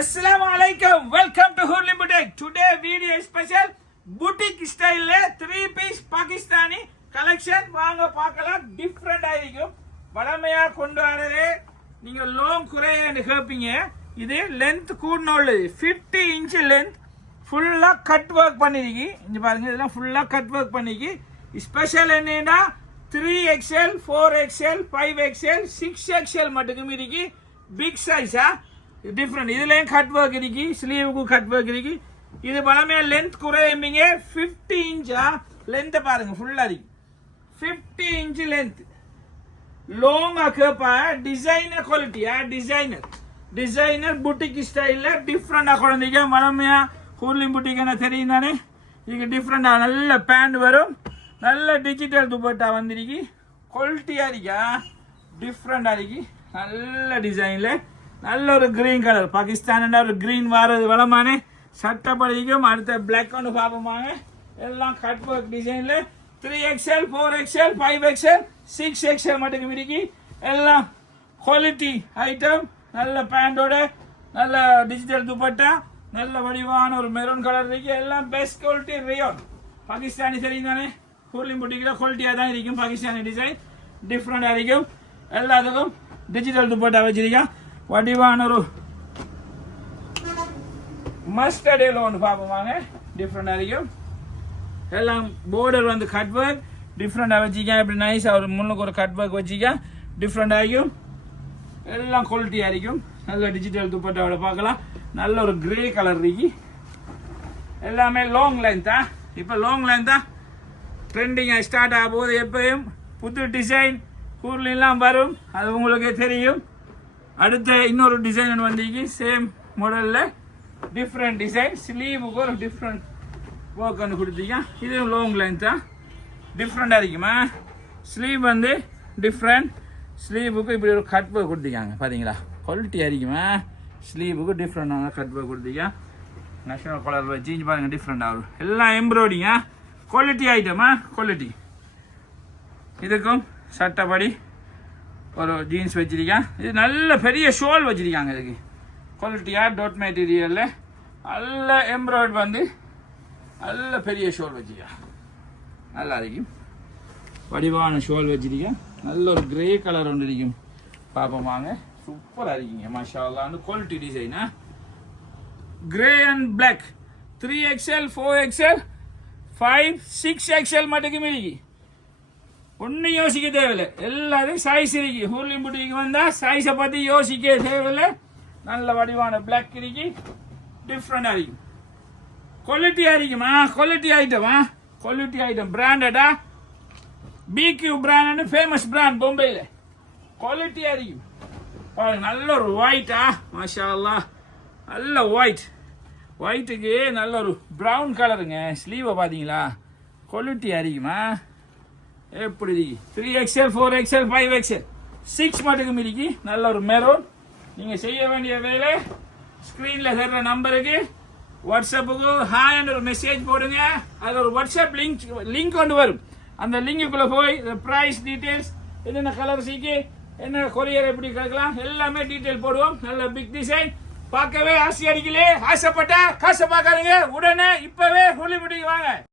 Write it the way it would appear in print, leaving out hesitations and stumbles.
Assalamu alaikum. Welcome to Hurli Boutique. Today video special boutique style 3-piece Pakistani collection. வாங்க பார்க்கலாம். Different ஆയിരിக்கும். வளமையா கொண்டு வரதே நீங்க லாங் குறைன்னு கேப்பீங்க. இது லெந்த் கூடனோல 50 inch லெந்த் ஃபுல்லா கட் வர்க் பண்ணிருக்கு. இங்க பாருங்க இதெல்லாம் ஃபுல்லா கட் வர்க் பண்ணிருக்கு. ஸ்பெஷல் என்னன்னா 3XL, 4XL, 5XL, 6XL மட்டும் இருக்கு. பிக் சைஸா டிஃப்ரெண்ட் இதுலயும் கட் ஒர்க் இருக்கு, ஸ்லீவுக்கு கட் ஒர்க் இருக்கு. இது பலமே லென்த் குறையும்பீங்க 50 இன்ச்சா லென்த் பாருங்க ஃபுல்லா இருக்கு. 50 இன்ச் லென்த் லாங்கா கேப்பா டிசைனர் குவாலிட்டியா டிசைனர் புட்டிக் ஸ்டைல்ல டிஃப்ரெண்டா குழந்தைங்க பலமையா ஹூர்லி புட்டிக் என்ன தெரியும் தானே. இதுக்கு டிஃப்ரெண்டா நல்ல பேண்ட் வரும், நல்ல டிஜிட்டல் துப்பட்டா வந்திருக்கு. குவாலிட்டியா இருக்கா டிஃப்ரெண்டா இருக்கு. நல்ல டிசைன்ல நல்ல ஒரு கிரீன் கலர் பாகிஸ்தான் ஒரு கிரீன் வாரது வளமானே சட்டப்படிக்கும். அடுத்த பிளாக் ஒன்று பார்ப்போமாங்க. எல்லாம் கட் ஒர்க் டிசைன்ல 3XL, 4XL, 5XL, 6XL மட்டும் இருக்கு. எல்லாம் குவாலிட்டி ஐட்டம். நல்ல பேண்டோட நல்ல டிஜிட்டல் துப்பட்டா, நல்ல வடிவான ஒரு மெரூன் கலர் இருக்கு. எல்லாம் பெஸ்ட் குவாலிட்டி ரேயான் பாகிஸ்தானி தெரியும் தானே. ஹூர்லி புட்டிக்ல குவாலிட்டியா தான் இருக்கும். பாகிஸ்தானி டிசைன் டிஃப்ரெண்டா இருக்கும். எல்லாத்துக்கும் டிஜிட்டல் துப்பட்டா வச்சிருக்கேன். வடிவான ஒரு மஸ்டர்ட் எல்லோ ஒன்று பார்ப்போமாங்க. டிஃப்ரெண்டாக இருக்கும். எல்லாம் பார்டர் வந்து கட் ஒர்க் டிஃப்ரெண்டாக வச்சிக்க. இப்படி நைஸாக ஒரு முன்னுக்கு ஒரு கட் ஒர்க் வச்சிக்க. டிஃப்ரெண்டாக இருக்கும். எல்லாம் குவாலிட்டியாக இருக்கும். நல்ல டிஜிட்டல் துப்பட்டாவோட பார்க்கலாம். நல்ல ஒரு கிரே கலர் இருக்கு. எல்லாமே லாங் லென்த்தா. இப்போ லாங் லென்த்தா ட்ரெண்டிங்காக ஸ்டார்ட் ஆக போது. எப்பயும் புது டிசைன் கூர்லாம் வரும், அது உங்களுக்கே தெரியும். அடுத்த இன்னொரு டிசைன் வந்திருக்கு சேம் மாடலில் டிஃப்ரெண்ட் டிசைன். ஸ்லீவுக்கு ஒரு டிஃப்ரெண்ட் ஒர்க் ஒன்று கொடுத்தீங்க. இது லாங் லைன் தான் டிஃப்ரெண்டாக இருக்குமா. ஸ்லீவ் வந்து டிஃப்ரெண்ட். ஸ்லீவுக்கு இப்படி ஒரு கட் ஒர்க் கொடுத்துருக்காங்க பார்த்தீங்களா. குவாலிட்டியாக இருக்குமா. ஸ்லீவுக்கு டிஃப்ரெண்டான கட் ஒர்க் கொடுத்தீங்க. நேஷனல் கலர் வச்சு பாருங்கள் டிஃப்ரெண்டாக வரும். எல்லாம் எம்ப்ராய்டிங்கா குவாலிட்டி ஐட்டமா. குவாலிட்டி இதுக்கும் சட்டப்படி ஒரு ஜீன்ஸ் வச்சிருக்கேன். இது நல்ல பெரிய ஷோல் வச்சிருக்காங்க. இதுக்கு குவாலிட்டியாக டோட் மெட்டீரியலில் நல்ல எம்ப்ராய்டு வந்து நல்ல பெரிய ஷோல் வச்சிருக்கேன். நல்லா இருக்கும். வடிவான ஷோல் வச்சிருக்கேன். நல்ல ஒரு கிரே கலர் ஒன்று இருக்கும். பார்ப்போம் வாங்க. சூப்பராக இருக்கீங்க மாஷா அல்லாஹ். குவாலிட்டி டிசைனா grey and black 3XL, 4XL, 5, 6XL மட்டும் இருக்கு. ஒன்றும் யோசிக்க தேவையில்லை. எல்லாரும் சைஸ் இருக்கு. ஹூர்லி புட்டிக்கு வந்தால் சைஸை பற்றி யோசிக்க தேவையில்லை. நல்ல வடிவான பிளாக் இருக்கு. டிஃப்ரெண்டாக இருக்கும். குவாலிட்டியாக இருக்குமா. குவாலிட்டி ஐட்டமா. குவாலிட்டி ஐட்டம் பிராண்டடா. BQ பிராண்ட் ஃபேமஸ் பிராண்ட் பொம்பையில். குவாலிட்டியாக இருக்கும். பாருங்க நல்ல ஒரு ஒயிட்டா மாஷா அல்லாஹ். நல்ல ஒயிட்டுக்கு நல்ல ஒரு ப்ரௌன் கலருங்க. ஸ்லீவை பார்த்தீங்களா. குவாலிட்டியாக இருக்குமா. எப்படி இருக்கு. 3XL, 4XL, 5XL, 6 மட்டும் இருக்கு. நல்ல ஒரு மெரூன். நீங்கள் செய்ய வேண்டிய வேலை ஸ்க்ரீனில் தர்ற நம்பருக்கு வாட்ஸ்அப்புக்கு ஹாய்னு ஒரு மெசேஜ் போடுங்க. அதில் ஒரு வாட்ஸ்அப் லிங்க் கொண்டு வரும். அந்த லிங்குக்குள்ளே போய் ப்ரைஸ் டீட்டெயில்ஸ், என்னென்ன கலர் சீக்கு, என்ன கொரியர் எப்படி கேட்கலாம் எல்லாமே டீட்டெயில் போடுவோம். நல்ல பிக் டிசைன். பார்க்கவே ஆசை அடிக்கலே. ஆசைப்பட்டா காசை பார்க்காதீங்க. உடனே இப்போவே ஹூர்லி புட்டிக்கு வாங்க.